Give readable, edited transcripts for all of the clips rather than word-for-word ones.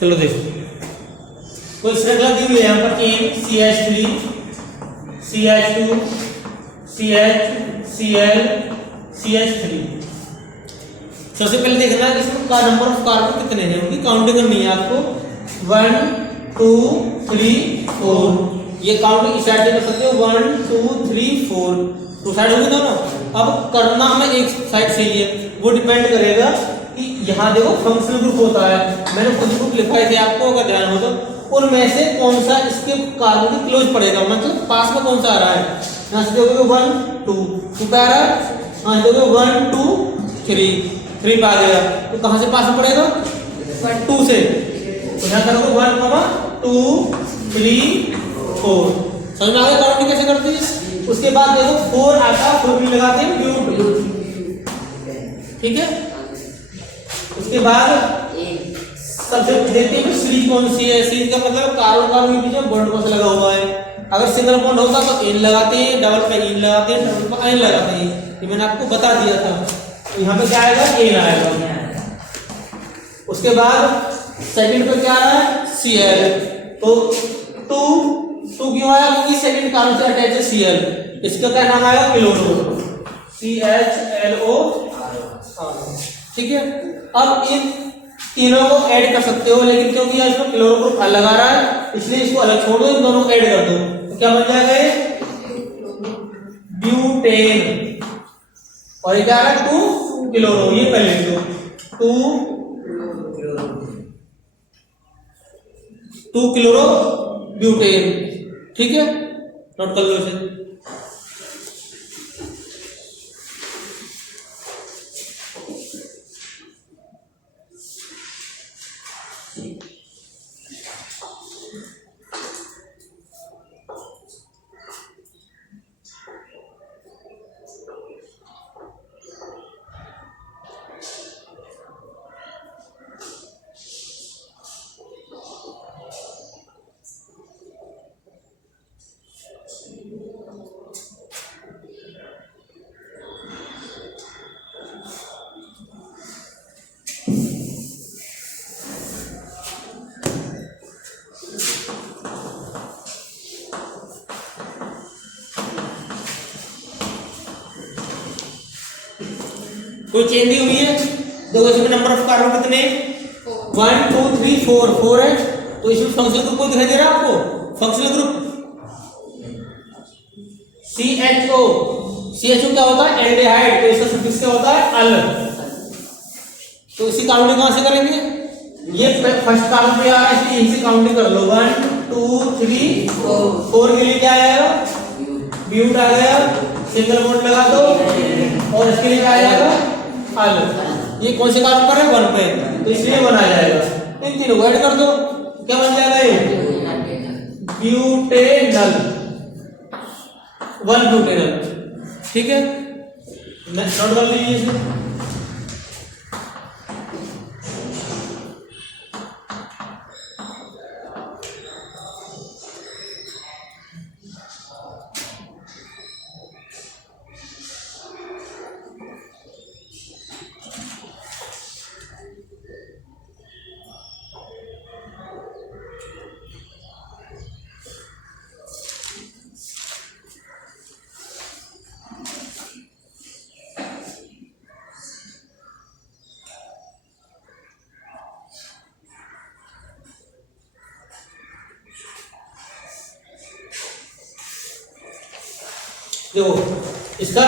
चलो देखो, कोई श्रृंखला दी हुई है यहाँ पर chain CH3 CH2 CH Cl CH3। सबसे पहले देखना है इसमें का नंबर ऑफ कार्बन कितने हैं, उनकी काउंटिंग करनी है आपको। 1 2 3 4, ये काउंटिंग इस साइड कर सकते हो 1 2 3 4, टू साइड होगी दोनों। अब करना हमें एक साइड से ही है, वो डिपेंड करेगा कि यहाँ देखो फंक्शनल ग्रुप होता है, मैंने कुछ ग्रुप लिखवाए थे आपको अगर ध्यान हो तो, उनमें से कौन सा इसके कार्बन के क्लोज पड़ेगा, मतलब पास में कौन सा आ रहा है। यहाँ से देखोगे 1 2 2 पे आ रहा है, यहाँ से देखोगे 1 2 3 पे आ गया, तो कहाँ से पास में पड़ेगा 2 से, तो यहाँ करोगे 1 2 3 4। समझ में आ गया काउंटिंग कैसे करते हैं। उसके बाद देखो 4 आता, 4 भी लगाते हैं ब्यूट, ठीक है। उसके बाद सबसे देखते हैं सीरीज कौन सी है, सीरीज का मतलब कार्बन कार्बन के बीच में बॉन्ड कौन सा लगा हुआ है। अगर सिंगल बॉन्ड होता तो एन लगाते हैं, डबल पे इन लगाते हैं, ट्रिपल पे आयन लगाते हैं, ये मैंने आपको बता दिया था। तो यहाँ पे क्या आएगा, एन आएगा। उसके बाद सेकंड पे क्या आ रहा है, Cl, तो 2 क्यों आया, क्योंकि सेकंड कार्बन से अटैच है Cl, इसका क्या नाम आएगा, क्लोरो, CHLO, ठीक है। अब इन तीनों को ऐड कर सकते हो, लेकिन क्योंकि इसमें क्लोरो ग्रुप अलग आ रहा है इसलिए इसको अलग छोड़ दो, इन दोनों को ऐड कर दो, तो क्या बन जाएगा ये ब्यूटेन, और ये क्या आ रहा है 2 क्लोरो, ये पहले लिख दो 2 क्लोरो ब्यूटेन, ठीक है, नोट कर लो इसे। कोई चेन दी हुई है, देखो इसमें नंबर ऑफ कार्बन कितने 1 2 3 4 है, तो इसमें फंक्शनल ग्रुप कोई दिखाई दे रहा है आपको, फंक्शनल ग्रुप CHO क्या होता है, एल्डिहाइड, तो इसका सफिक्स क्या होता है, अल, तो इसी काउंटिंग कहां से करेंगे, ये फर्स्ट कार्बन पे आ रहा है इसलिए यहीं से काउंटिंग कर लो 1 2 3 4 के लिए क्या आएगा, ब्यूट आ गया, सिंगल बॉन्ड लगा दो, और इसके लिए क्या आ जाएगा, अल, ये कौन से कार्बन पर है 1 पे, तो इसलिए 1 आ जाएगा, इन तीनों को ऐड कर दो, क्या बन जाएगा ये ब्यूटेनल, 1 ब्यूटेनल, ठीक है, नोट कर लीजिए इसे। देखो इसका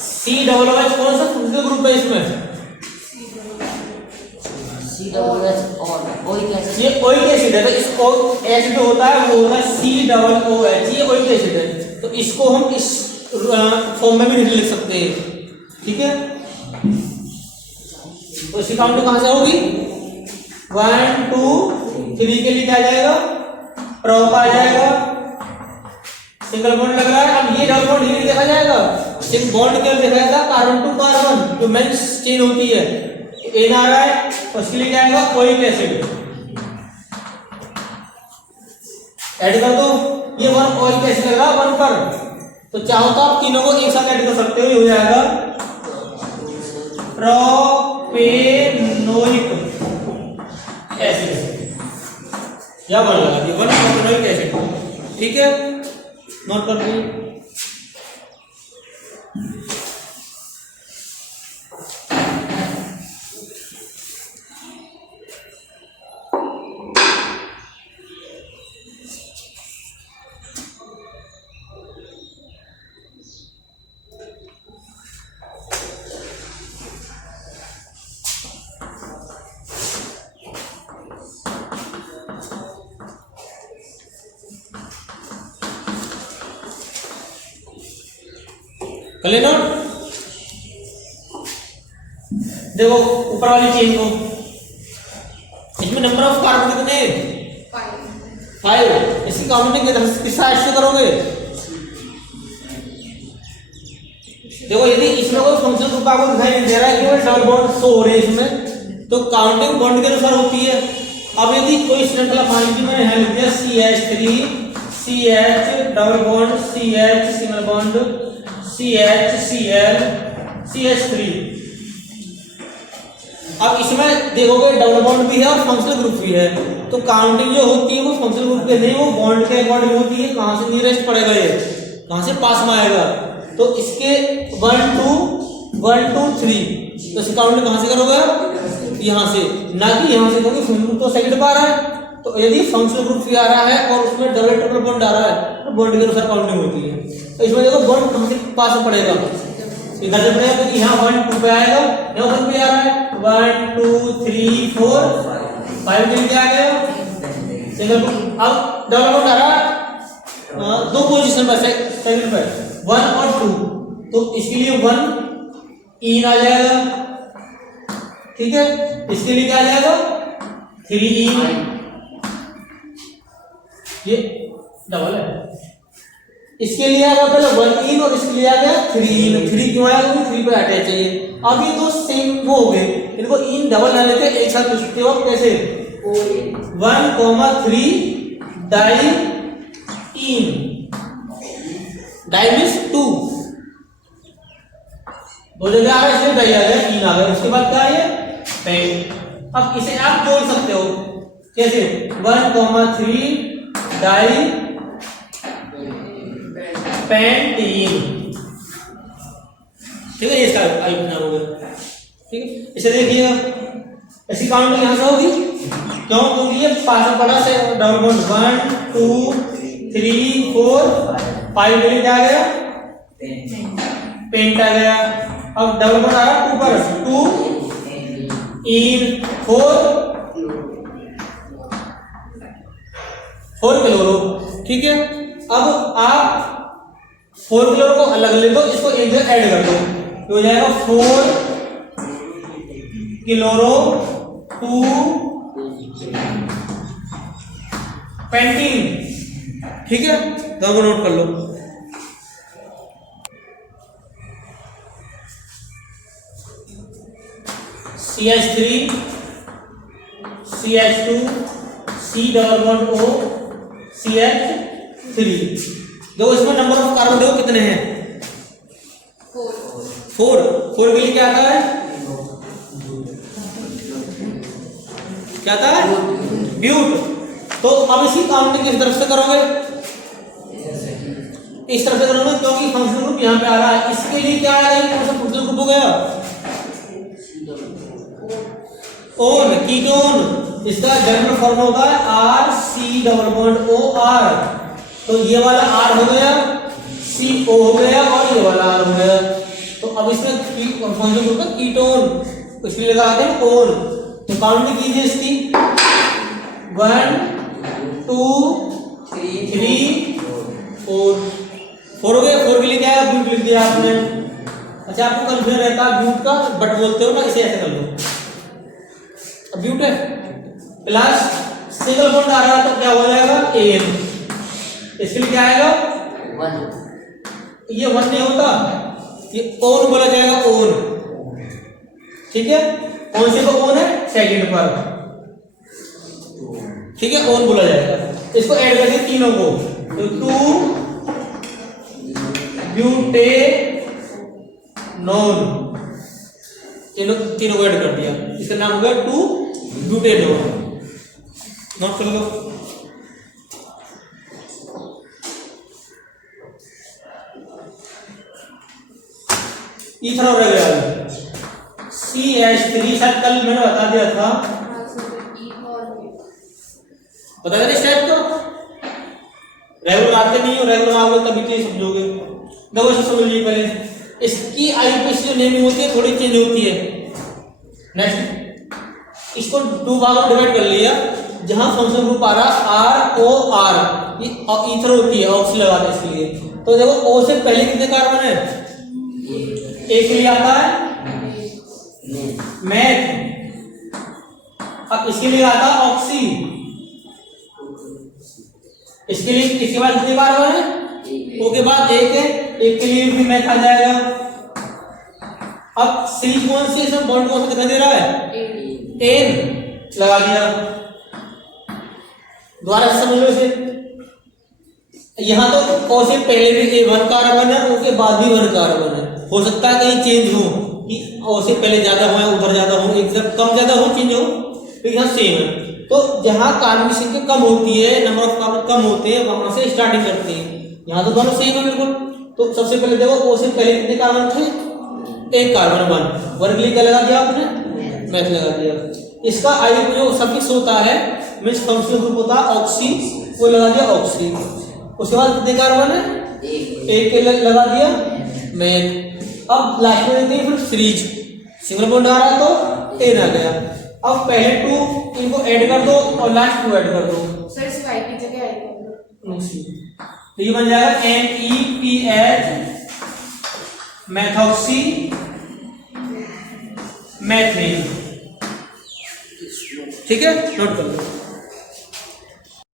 COOH कौन सा फंक्शनल ग्रुप है, इसमें ये ओइक एसिड है, तो इसको H जो होता है वो होता है COOH, ये ओइक एसिड है, तो इसको हम इस फॉर्म में भी लिख सकते हैं, ठीक है। तो इसकी काउंटिंग कहां से होगी, 1 2 3 के लिए क्या जाएगा, प्रोप आ जाएगा, सिंगल बॉन्ड लग रहा है, अब ये डबल बॉन्ड ये देखा जाएगा, सिंगल बॉन्ड क्या देखा जाएगा, कार्बन टू कार्बन जो मेंस चेन होती है, एन आ रहा है, उसके लिए क्या आएगा, ओइक एसिड, ऐड कर दो, ये 1 ओइक एसिड लग रहा है 1 पर, तो चाहो तो आप तीनों को एक साथ ऐड कर सकते हो, ये हो जाएगा प्रोपेनोइक एसिड, या 1 लगा दिया, 1 प्रोपेनोइक एसिड, ठीक है, नोट कर लीजिए। कर लेना, देखो ऊपर वाली चेन को, इसमें नंबर ऑफ कार्बन कितने? 5। इसकी काउंटिंग किस साइड से करोगे? देखो यदि इसमें कोई फंक्शन ग्रुप आपको दिखाई नहीं दे रहा है, केवल डबल बॉन्ड शो हो रहे हैं इसमें, तो काउंटिंग बॉन्ड के अनुसार होती है। अब यदि कोई श्रृंखला मान लीजिए मैंने यहां लिख दिया CH3 CH double bond CH single bond CH Cl CH3। अब इसमें देखोगे डबल बॉन्ड भी है और फंक्शनल ग्रुप भी है, तो काउंटिंग जो होती है वो फंक्शनल ग्रुप के नहीं, वो बॉन्ड के अकॉर्डिंग होती है। कहां से नियरेस्ट पड़ेगा, ये कहां से पास में आएगा, तो इसके 1 2 1 2 3, तो इसकी काउंटिंग कहां से करोगे? यहां से, ना कि यहां से, क्योंकि फंक्शनल ग्रुप तो सेकंड पर आ रहा है। तो यदि फंक्शनल ग्रुप भी आ रहा है और उसमें डबल ट्रिपल बॉन्ड आ रहा है, तो बॉन्ड के अनुसार काउंटिंग होती है। तो इसमें देखो बॉन्ड कहां से पास में पड़ेगा, इधर से पड़ेगा, क्योंकि यहाँ 1 2 पे आएगा, यहाँ 1 पे आ रहा है, 1 2 3 4 5 मिल के आ गया सिंगल बॉन्ड। अब डबल बॉन्ड आ रहा है दो पोजीशन पर, सेकंड पर 1 और 2, तो इसके लिए 1 इन आ जाएगा, ठीक है, इसके लिए क्या आ जाएगा 3 इन, ये डबल है, इसके लिए आ गया पहले 1 इन और इसके लिए आ गया 3 इन। 3 क्यों आया, क्योंकि 3 पे अटैच चाहिए। अब ये दो सेम वो हो गए, इनको इन डबल ना लेके एक साथ लिख सकते हो कैसे, 1 3 डाई इन, डाई मींस 2, दो जगह आ गया, इसलिए डाई आ गया, इन आ गया, उसके बाद क्या है पेंट। अब इसे आप जोड़ सकते हो कैसे, 1 3 डाई पेंटीन, ठीक है, ये इसका आई नाम होगा, ठीक है। इसे देखिएगा, इसकी काउंटिंग यहां से होगी, क्यों, क्योंकि ये पास में पड़ा से डबल बॉन्ड 1 2 3 4 5 मिल क्या आ गया, पेंट आ गया। अब डबल बॉन्ड आ रहा 2 पर, 2 इन 4 क्लोरो, ठीक है। अब आप 4 क्लोरो को अलग ले लो, इसको एक जगह ऐड कर दो, तो हो जाएगा 4 क्लोरो 2 पेंटीन, ठीक है, दोनों नोट कर लो। CH3 CH2 C double bond O CH3, देखो इसमें नंबर ऑफ कार्बन देखो कितने हैं, 4 4 के लिए क्या आता है, क्या आता है, ब्यूट। तो अब इसकी काउंटिंग किस तरफ से करोगे, इस तरफ से करोगे, क्योंकि फंक्शनल ग्रुप यहाँ पे आ रहा है। इसके लिए क्या आएगा, कौन सा फंक्शनल ग्रुप हो गया, ओन, कीटोन, इसका जनरल फॉर्म होगा RC डबल बॉन्ड OR, तो ये वाला R हो गया, CO हो गया और ये वाला R हो गया। तो अब इसमें फंक्शनल ग्रुप है कीटोन, इसलिए लगा देते हैं ओन। तो काउंटिंग कीजिए इसकी, 1 2 3 4 4 हो गया। 4 के लिए क्या है, ब्यूट लिख दिया आपने। अच्छा, आपको कंफ्यूजन रहता है ब्यूट का, बट बोलते हो ना, इसे ऐसे कर लो, ब्यूट है प्लस सिंगल बॉन्ड आ रहा है, तो क्या हो जाएगा एन, इसके लिए क्या आएगा 1, ये 1 नहीं होता, ये ओन बोला जाएगा, ओन, ठीक है, कौन से को ओन है, सेकंड पर, ठीक है, ओन बोला जाएगा। इसको ऐड करके तीनों को, तो 2 ब्यूटेनोन, तीनों को ऐड कर दिया, इसका नाम हो गया 2 ब्यूटेनोन। नोट कर लो। ईथर और रेगुलर CH3 शायद कल मैंने बता दिया था, बता दें स्टेप को। रेगुलर आते नहीं हो, रेगुलर आओगे तभी तो समझोगे। देखो इसे समझ लीजिए पहले, इसकी आईयूपीएसी जो नेमिंग होती है थोड़ी चेंज होती है। नेक्स्ट इसको दो भागों में डिवाइड कर लिया, जहां फंक्शन ग्रुप आ रहा ROR, ये ईथर होती है, ऑक्सी लगा दे इसके लिए। तो देखो O से पहले कितने कार्बन है, एक के लिए आता है मैथ, अब इसके लिए आता है ऑक्सी, इसके लिए इसके बाद कितने कार्बन है, O के बाद एक है, एक के लिए भी मैथ आ जाएगा। अब सीरीज कौन सी, इसमें बॉन्ड कौन सा दिखाई दे रहा है, एन लगा दिया। दोबारा समझ लो इसे, यहां तो O से पहले भी A1 कार्बन है, O के बाद भी 1 कार्बन है। हो सकता है कहीं चेंज हो कि O से पहले ज्यादा हो या उधर ज्यादा हो, एक जब कम ज्यादा हो चेंज हो, तो यहाँ सेम है। तो जहां कार्बन की संख्या कम होती है, नंबर ऑफ कार्बन कम होते हैं, वहां से स्टार्टिंग करते हैं। यहाँ तो दोनों सेम है बिल्कुल। तो सबसे पहले देखो O से पहले कितने कार्बन थे, एक कार्बन 1 के लिए क्या लगा दिया आपने, मैथ लगा दिया। इसका आयु जो सफिक्स होता है मींस फंक्शनल ग्रुप होता है ऑक्सी, वो लगा दिया ऑक्सी। उसके बाद कितने कार्बन है, एक के लिए लगा दिया मैथ। अब लास्ट में देखते हैं फिर सीरीज, सिंगल बॉन्ड आ रहा है तो एन आ गया। अब पहले 2 इनको ऐड कर दो और लास्ट 2 ऐड कर दो, सर इस वाई की जगह आएगा, तो ये बन जाएगा MEPH मैथॉक्सी मैथेन। ठीक है, नोट कर लो।